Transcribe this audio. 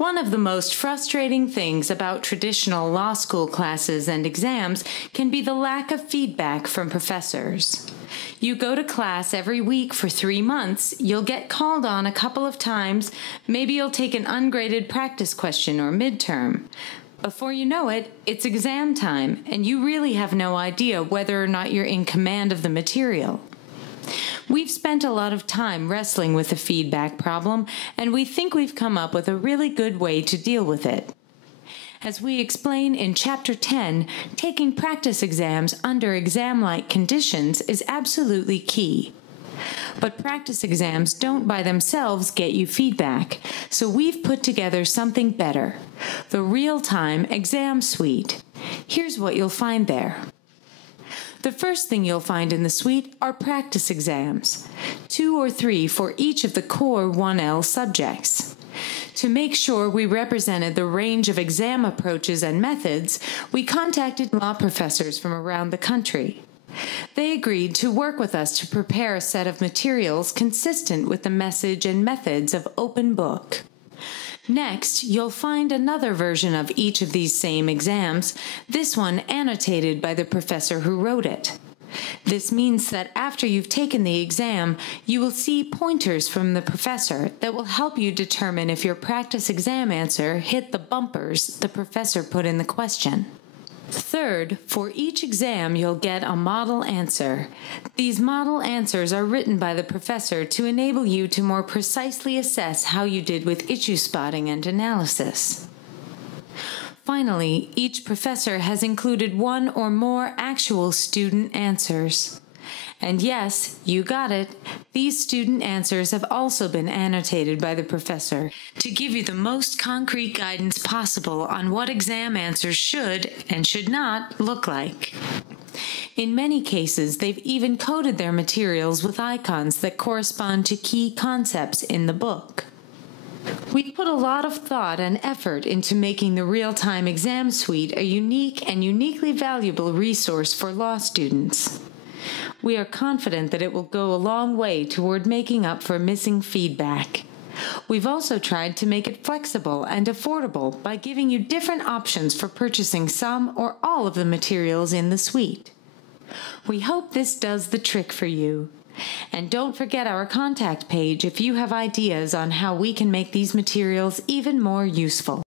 One of the most frustrating things about traditional law school classes and exams can be the lack of feedback from professors. You go to class every week for 3 months, you'll get called on a couple of times, maybe you'll take an ungraded practice question or midterm. Before you know it, it's exam time, and you really have no idea whether or not you're in command of the material. We've spent a lot of time wrestling with the feedback problem, and we think we've come up with a really good way to deal with it. As we explain in Chapter 10, taking practice exams under exam-like conditions is absolutely key. But practice exams don't by themselves get you feedback, so we've put together something better, the RealTime Exam Suite. Here's what you'll find there. The first thing you'll find in the suite are practice exams, 2 or 3 for each of the core 1L subjects. To make sure we represented the range of exam approaches and methods, we contacted law professors from around the country. They agreed to work with us to prepare a set of materials consistent with the message and methods of Open Book. Next, you'll find another version of each of these same exams, this one annotated by the professor who wrote it. This means that after you've taken the exam, you will see pointers from the professor that will help you determine if your practice exam answer hit the bumpers the professor put in the question. Third, for each exam you'll get a model answer. These model answers are written by the professor to enable you to more precisely assess how you did with issue spotting and analysis. Finally, each professor has included 1 or more actual student answers. And yes, you got it, these student answers have also been annotated by the professor to give you the most concrete guidance possible on what exam answers should and should not look like. In many cases, they've even coded their materials with icons that correspond to key concepts in the book. We put a lot of thought and effort into making the RealTime Exam Suite a unique and uniquely valuable resource for law students. We are confident that it will go a long way toward making up for missing feedback. We've also tried to make it flexible and affordable by giving you different options for purchasing some or all of the materials in the suite. We hope this does the trick for you. And don't forget our contact page if you have ideas on how we can make these materials even more useful.